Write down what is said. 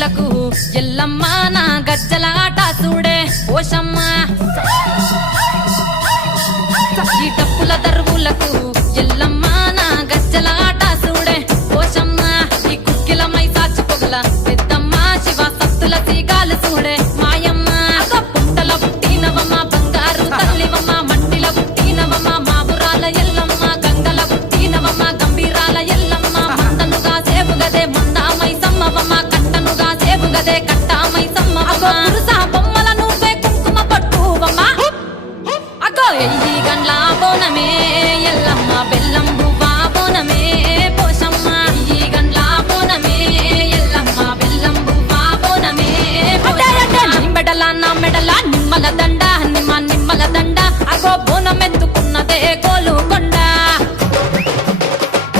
దరువులకు ఎల్లమ్మ నా గజ్జల ఆట చూడే ఓషమ్మ ఈ డప్పుల దరువులకు